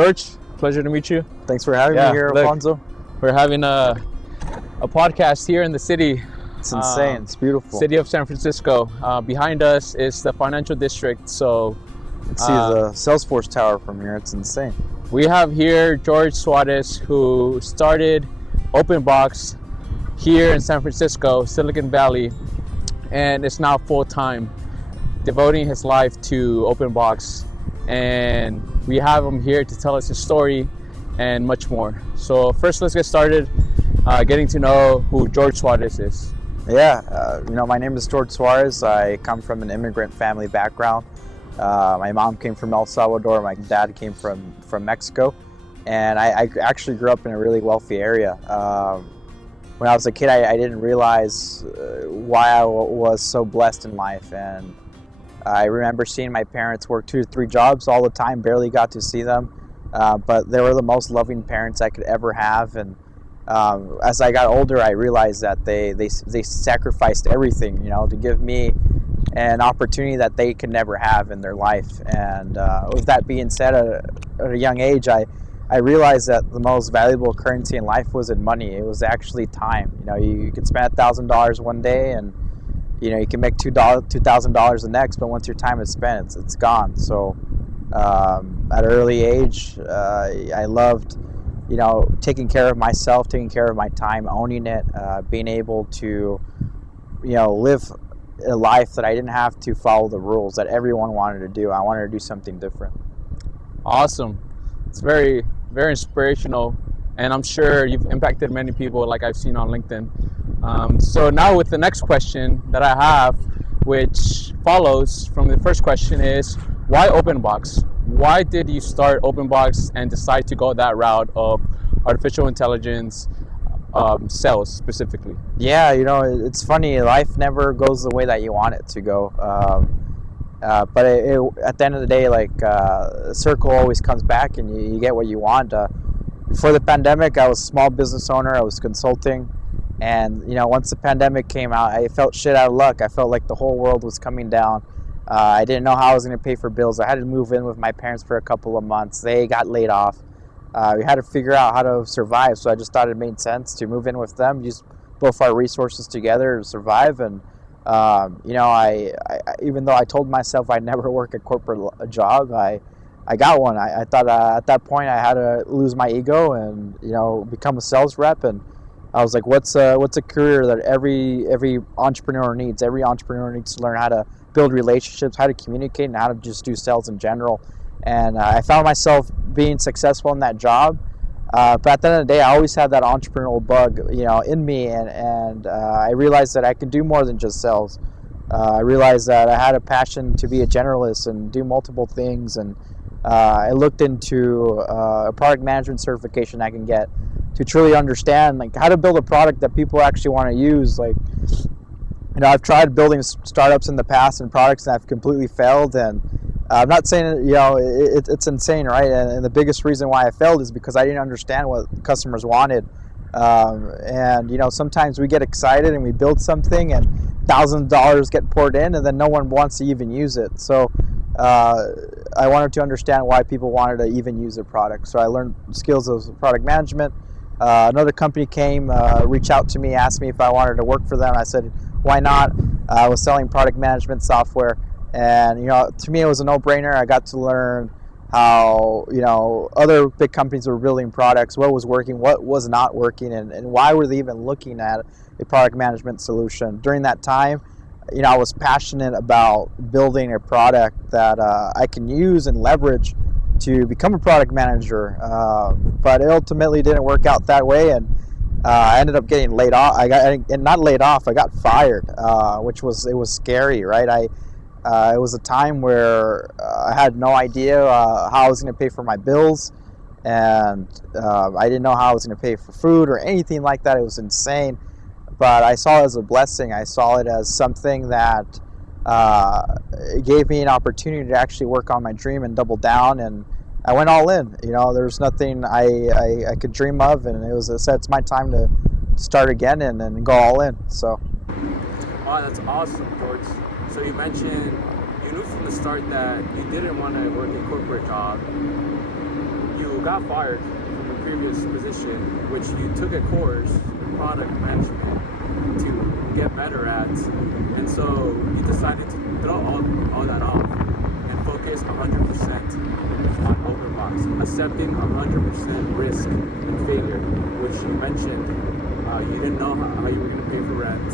George, pleasure to meet you. Thanks for having me here, look, Alfonso. We're having a podcast here in the city. It's insane. It's beautiful. City of San Francisco. Behind us is the financial district. So you can see the Salesforce Tower from here. It's insane. We have here George Suarez, who started OpenBox here in San Francisco, Silicon Valley, and is now full-time devoting his life to OpenBox. And we have him here to tell us his story and much more. So first, let's get started getting to know who George Suarez is. Yeah, my name is George Suarez. I come from an immigrant family background. My mom came from El Salvador. My dad came from Mexico. And I actually grew up in a really wealthy area. When I was a kid, I didn't realize why I was so blessed in life. And I remember seeing my parents work 2 to 3 jobs all the time, barely got to see them. But they were the most loving parents I could ever have. And as I got older, I realized that they sacrificed everything, to give me an opportunity that they could never have in their life. And with that being said, at a young age, I realized that the most valuable currency in life wasn't money. It was actually time. You could spend $1,000 one day, and you can make $2,000 the next. But once your time is spent, it's gone. So at an early age, I loved taking care of myself, taking care of my time, owning it, being able to live a life that I didn't have to follow the rules that everyone wanted to do. I wanted to do something different. Awesome. It's very, very inspirational, and I'm sure you've impacted many people, like I've seen on LinkedIn. So now with the next question that I have, which follows from the first question, is why OpenBox? Why did you start OpenBox and decide to go that route of artificial intelligence sales specifically? Yeah, it's funny. Life never goes the way that you want it to go. But at the end of the day, a circle always comes back, and you get what you want. Before the pandemic, I was a small business owner. I was consulting. And, once the pandemic came out, I felt shit out of luck. I felt like the whole world was coming down. I didn't know how I was going to pay for bills. I had to move in with my parents for a couple of months. They got laid off. We had to figure out how to survive. So I just thought it made sense to move in with them, use both our resources together to survive. And, I even though I told myself I'd never work a corporate job, I got one. I thought at that point I had to lose my ego and, become a sales rep. And I was like, what's a career that every entrepreneur needs? Every entrepreneur needs to learn how to build relationships, how to communicate, and how to just do sales in general. And I found myself being successful in that job. But at the end of the day, I always had that entrepreneurial bug, in me. And I realized that I could do more than just sales. I realized that I had a passion to be a generalist and do multiple things. And I looked into a product management certification I can get to truly understand how to build a product that people actually want to use. I've tried building startups in the past and products, and I've completely failed. And I'm not saying it's insane, right? And the biggest reason why I failed is because I didn't understand what customers wanted. And sometimes we get excited and we build something, and thousands of dollars get poured in, and then no one wants to even use it. So I wanted to understand why people wanted to even use the product. So I learned skills of product management. Another company came, reached out to me, asked me if I wanted to work for them. I said, why not? I was selling product management software, and to me it was a no-brainer. I got to learn how other big companies were building products, what was working, what was not working, and why were they even looking at a product management solution. During that time, I was passionate about building a product that I can use and leverage to become a product manager, but it ultimately didn't work out that way, and I ended up getting laid off. I got fired, which was scary, right? It was a time where I had no idea how I was going to pay for my bills, and I didn't know how I was going to pay for food or anything like that. It was insane, but I saw it as a blessing. I saw it as something that it gave me an opportunity to actually work on my dream and double down, and I went all in. There was nothing I could dream of, and I said it's my time to start again and go all in. So. Wow, that's awesome, George. So you mentioned you knew from the start that you didn't want to work a corporate job. you got fired from your previous position, which you took a course in product management to get better at, and so you decided to throw all that off and focus 100% on OpenBox, accepting 100% risk and failure, which you mentioned. You didn't know how you were going to pay for rent.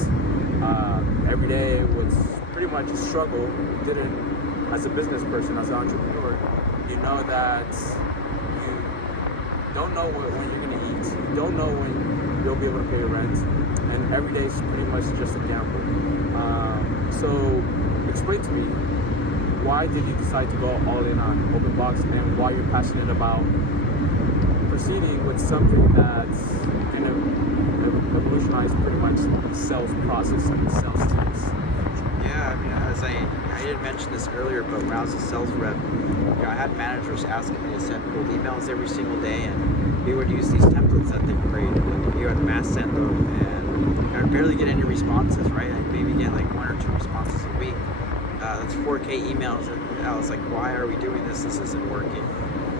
Every day was pretty much a struggle. You didn't, as a business person, as an entrepreneur, you know that you don't know when you're going to eat. You don't know when you'll be able to pay rent. And every day is pretty much just a gamble. So explain to me, why did you decide to go all in on OpenBox, and why you're passionate about proceeding with something that's going to revolutionize pretty much the sales process and the sales teams? Yeah, I mean, as I didn't mention this earlier, but when I was a sales rep, I had managers asking me to send cold emails every single day, and we would use these templates that they created, and we would mass send them, and I'd barely get any responses, right? I'd maybe get like 1 or 2 responses a week. That's 4K emails, and I was like, why are we doing this? This isn't working.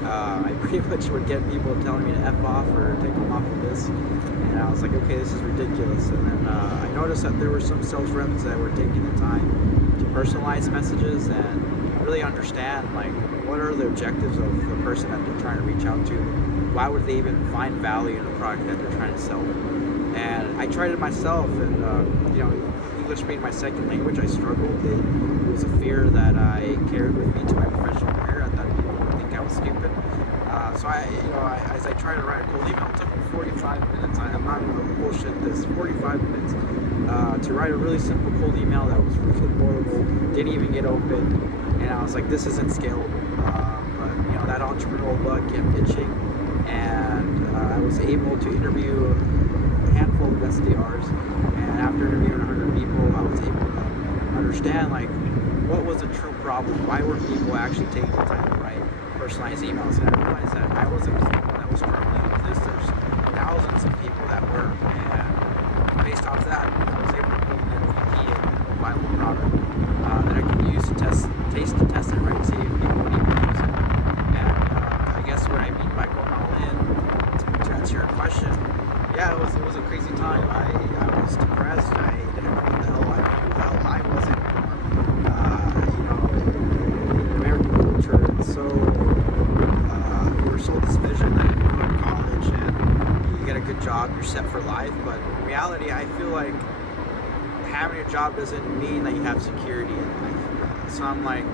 I pretty much would get people telling me to F off or take them off of this, and I was like, okay, this is ridiculous. And then I noticed that there were some sales reps that were taking the time to personalize messages and really understand, like, what are the objectives of the person that they're trying to reach out to. Why would they even find value in the product that they're trying to sell them? And I tried it myself, and English being my second language, I struggled. It was a fear that I carried with me to my professional career. I thought people would think I was stupid. So as I tried to write a cold email, it took me 45 minutes. I'm not going to bullshit this. 45 minutes to write a really simple cold email that was really horrible, didn't even get opened, and I was like, this isn't scalable. But that entrepreneurial bug kept itching, and I was able to interview a handful of SDRs, and after interviewing 100 people, I was able to understand, like, what was the true problem? Why were people actually taking the time to write personalized emails? And I realized that I wasn't the only one that was struggling with this. There's thousands of people that were, and based off that, I was able to build an MVP, a viable product that I could use to taste and right, see if people would even use it. And I guess what I mean by going all in, to answer your question, yeah, it was a crazy time. I was depressed. I didn't know what the hell I was anymore. American culture, it's so we were sold this vision that you go to college and you get a good job, you're set for life. But in reality, I feel like having a job doesn't mean that you have security in life. So I'm like,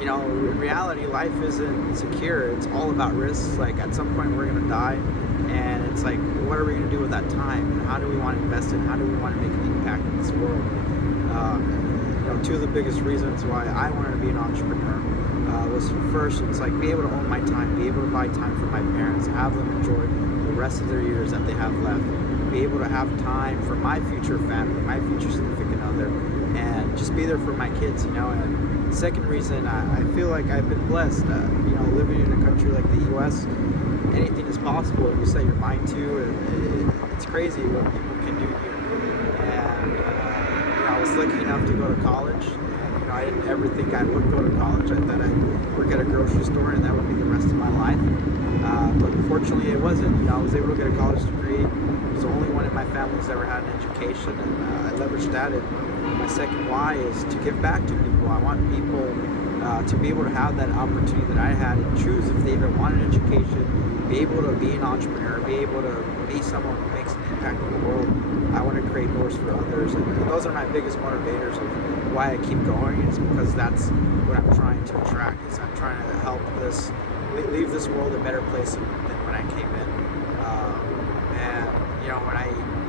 in reality, life isn't secure. It's all about risks. Like, at some point, we're gonna die. And it's like, what are we going to do with that time? And how do we want to invest in? How do we want to make an impact in this world? Two of the biggest reasons why I wanted to be an entrepreneur was, first, it's like be able to own my time, be able to buy time for my parents, have them enjoy the rest of their years that they have left, be able to have time for my future family, my future significant other, and just be there for my kids, And the second reason, I feel like I've been blessed, living in a country like the U.S., anything is possible if you set your mind to, and it's crazy what people can do here. And I was lucky enough to go to college. And, I didn't ever think I would go to college. I thought I'd work at a grocery store and that would be the rest of my life. But unfortunately, it wasn't. I was able to get a college degree. I was the only one in my family who's ever had an education, and I leveraged that. And my second why is to give back to people. I want people to be able to have that opportunity that I had and choose if they even want an education, be able to be an entrepreneur, be able to be someone who makes an impact in the world. I want to create doors for others, and those are my biggest motivators of why I keep going. It's because that's what I'm trying to attract. Is I'm trying to help leave this world a better place than when I came in.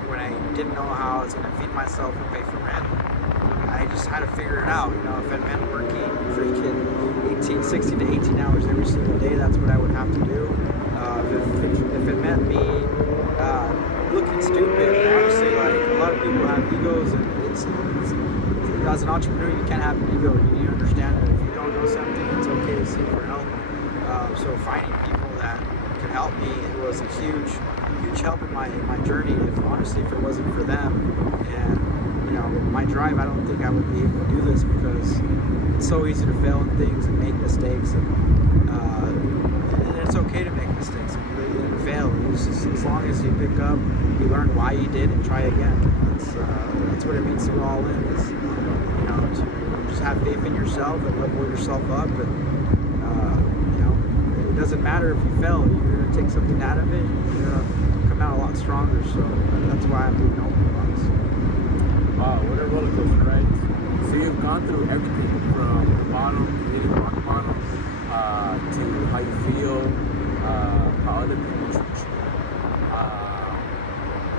When I didn't know how I was going to feed myself and pay for rent, I just had to figure it out. If it meant working freaking 16 to 18 hours every single day, that's what I would have to do. If it meant me looking stupid, honestly, like, a lot of people have egos, and it's as an entrepreneur, you can't have an ego. You need to understand that if you don't know something, it's okay to seek for help. So finding people that could help me, it was a huge help in my journey. If it wasn't for them, and my drive, I don't think I would be able to do this, because it's so easy to fail in things and make mistakes, and it's okay to make mistakes and fail. As long as you pick up, you learn why you did, and try again. That's what it means to go all in. Is to just have faith in yourself and level yourself up. And it doesn't matter if you fail. You're gonna take something out of it. You're gonna come out a lot stronger. So that's why I'm doing OPNBX. Wow, what a roller coaster, right? So you've gone through everything from the bottom, hitting rock bottom, to how you feel, how other people treat you,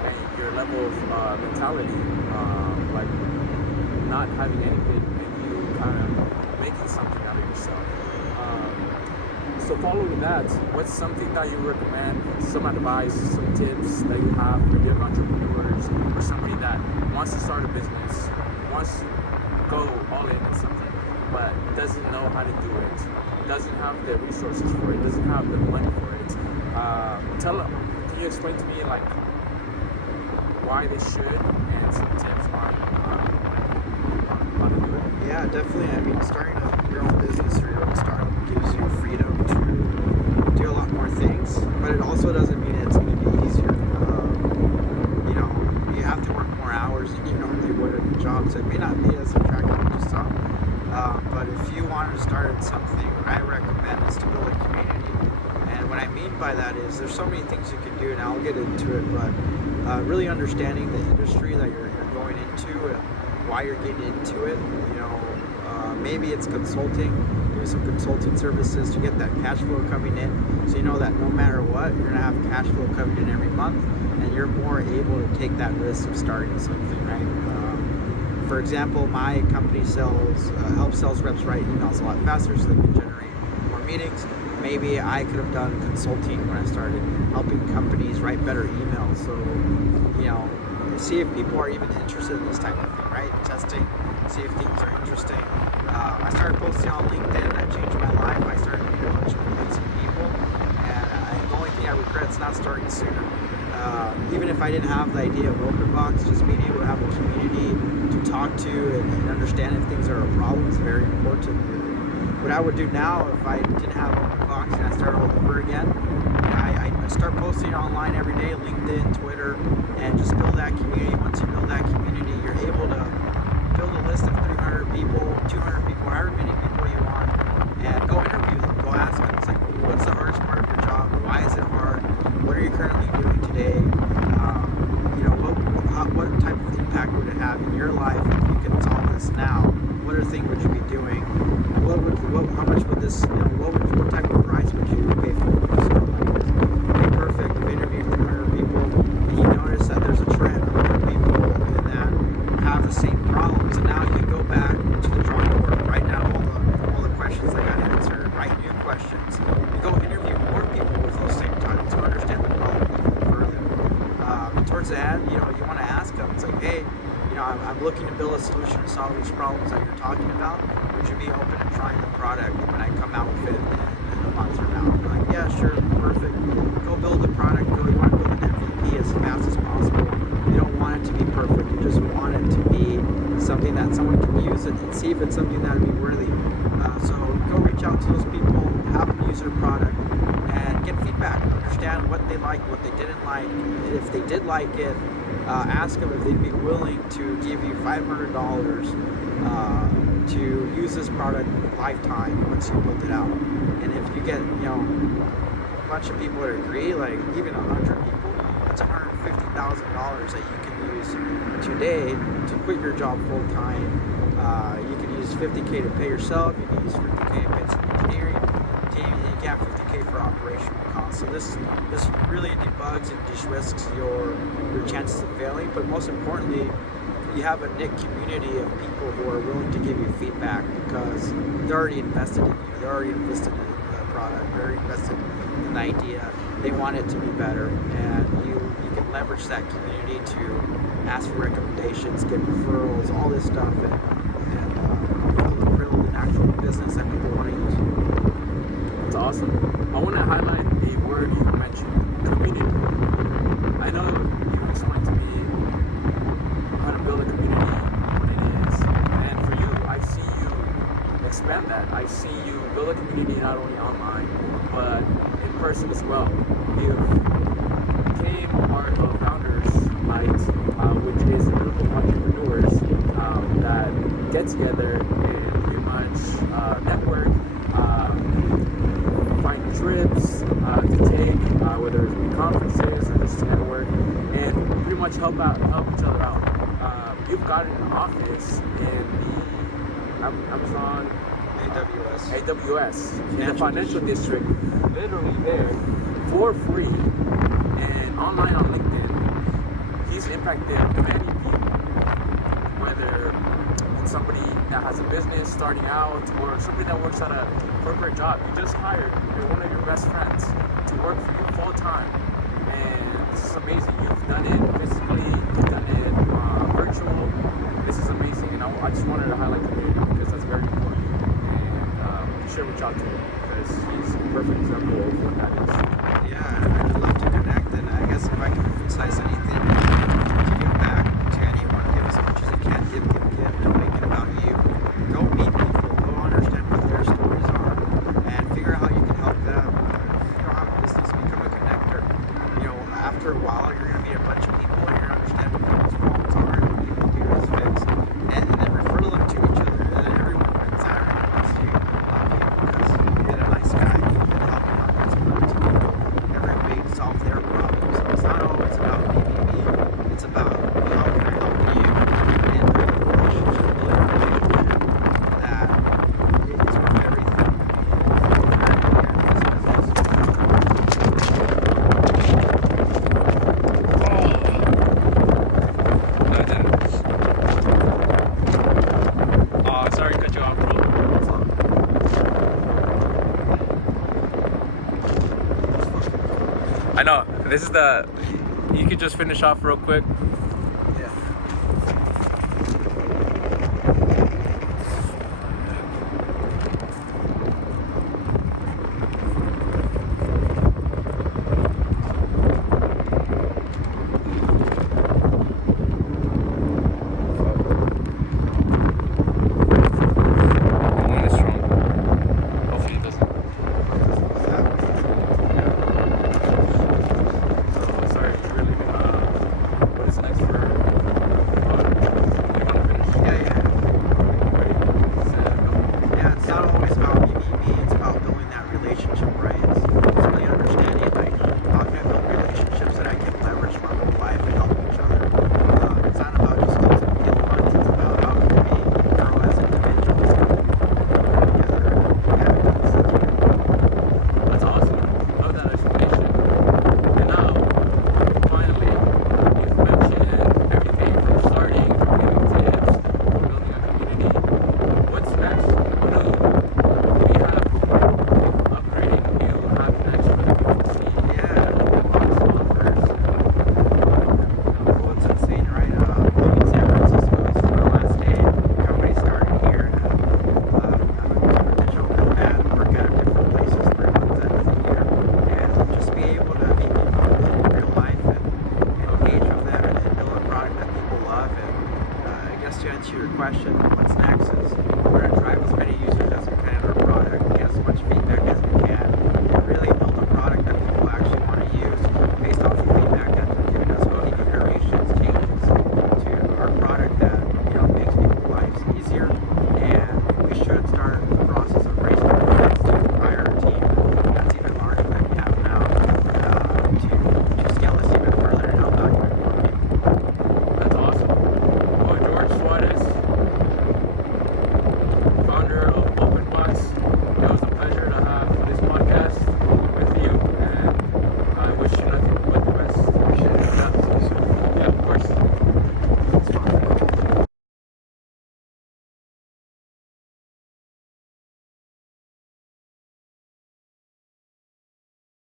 and your level of mentality, like not having anything and you kind of making something out of yourself. So following that, what's something that you recommend, some advice, some tips that you have for young entrepreneurs or somebody that wants to start a business, wants to go all in on something, but doesn't know how to do it, doesn't have the resources for it, doesn't have the money for it. Tell them, can you explain to me like why they should and some tips on how to do it? Yeah, definitely. I mean, starting your own business or your own startup gives you freedom to do a lot more things, but it also doesn't mean it's going to be easier. You have to work more hours than you normally would at a job, so it may not be as attractive to some. But if you want to start something, what I recommend is to build a community. And what I mean by that is there's so many things you can do, and I'll get into it, but really understanding the industry that you're going into and why you're getting into it. Maybe it's consulting, do some consulting services to get that cash flow coming in, so you know that no matter what, you're gonna have cash flow coming in every month, and you're more able to take that risk of starting something, right? For example, my company helps sales reps write emails a lot faster so they can generate more meetings. Maybe I could have done consulting when I started, helping companies write better emails. So, see if people are even interested in this type of thing, right? Testing, see if things are interesting. I started posting on LinkedIn. That changed my life. I started meeting a bunch of amazing people, and the only thing I regret is not starting sooner. Even if I didn't have the idea of OPNBX, just being able to have a community to talk to and understand if things are a problem is very important. What I would do now if I didn't have OPNBX and I started all over again, I start posting online every day, LinkedIn, Twitter, and just build that community. Once you build that community, you're able to build a list of 300 people, 200 people, however many people you want, and go interview them. Go ask them, it's like, what's the hardest part of your job? Why is it hard? What are you currently doing today? What type of impact would it have in your life if you can solve this now? What other thing would you be doing? How much would this, what type of price would you pay for something like this? Okay, perfect. You've interviewed 300 people, and you notice that there's a trend of other people that have the same problems, and now you can go back to the drawing board, write down all the questions that got answered, write new questions, and go interview more people with those same titles to understand the problem even further. Towards the end, you want to ask them, it's like, hey, I'm looking to build a solution to solve these problems that you're talking about. Would you be open to trying the product when I come out with it in a month from now? I'm like, yeah, sure, perfect. Go build the product. You want to build an MVP as fast as possible. You don't want it to be perfect. You just want it to be something that someone can use it and see if it's something that would be worthy. So go reach out to those people, have them use their product, and get feedback. Understand what they liked, what they didn't like. If they did like it, ask them if they'd be willing to give you $500 to use this product lifetime once you build it out. And if you get a bunch of people that agree, like even 100 people, that's $150,000 that you can use today to quit your job full time. You can use $50K to pay yourself. You can use $50K to pay some engineering team. And you can have $50K for operational costs. So this really debugs and de-risks your chances of failing. But most importantly, you have a knit community of people who are willing to give you feedback because they're already invested in you. They're already invested in the product. They're already invested in the idea. They want it to be better, and you can leverage that community to ask for recommendations, get referrals, all this stuff, and build an actual business that people want to use. That's awesome. I want to highlight a word you mentioned, community. I know you explained to me how to build a community, what it is, and for you, I see you expand that. I see you build a community not only online, but in person as well. You became part of Founders Light, which is a group of entrepreneurs that get together and pretty much network, find trips to take, whether it's conferences or just to network, and pretty much help each other out. You've got an office in the Amazon AWS in the financial district, literally there for free and online on LinkedIn. He's impacted many people, whether it's somebody that has a business starting out or somebody that works at a corporate job. You just hired one of your best friends to work for you full time, and this is amazing. You've done it physically, you've done it virtual. This is amazing, and I just wanted to highlight community because that's very important. Share reach out to him because he's a perfect example of what that is. Yeah, I'd love to connect, and I guess if I can emphasize anything, to give back to anyone, give as much as you can, give, don't make it about you. Go meet people, go understand what their stories are, and figure out how you can help them. If you don't have a business, become a connector. You know, after a while, you're going to meet a bunch of people, and you're going to understand what people's problems are, and what people do is fix, and then refer them to each other, and then everyone wins out. Solve their problems. So it's not always about me. It's about how can I help you and build a relationship that is worth everything. Oh, sorry to cut you off, bro. I know, this is you could just finish off real quick. Yeah. One is strong. Hopefully it doesn't. Sorry, really. What is next for? You want to finish? Yeah. Ready? Set, go. Yeah, it's not always about me. It's about building that relationship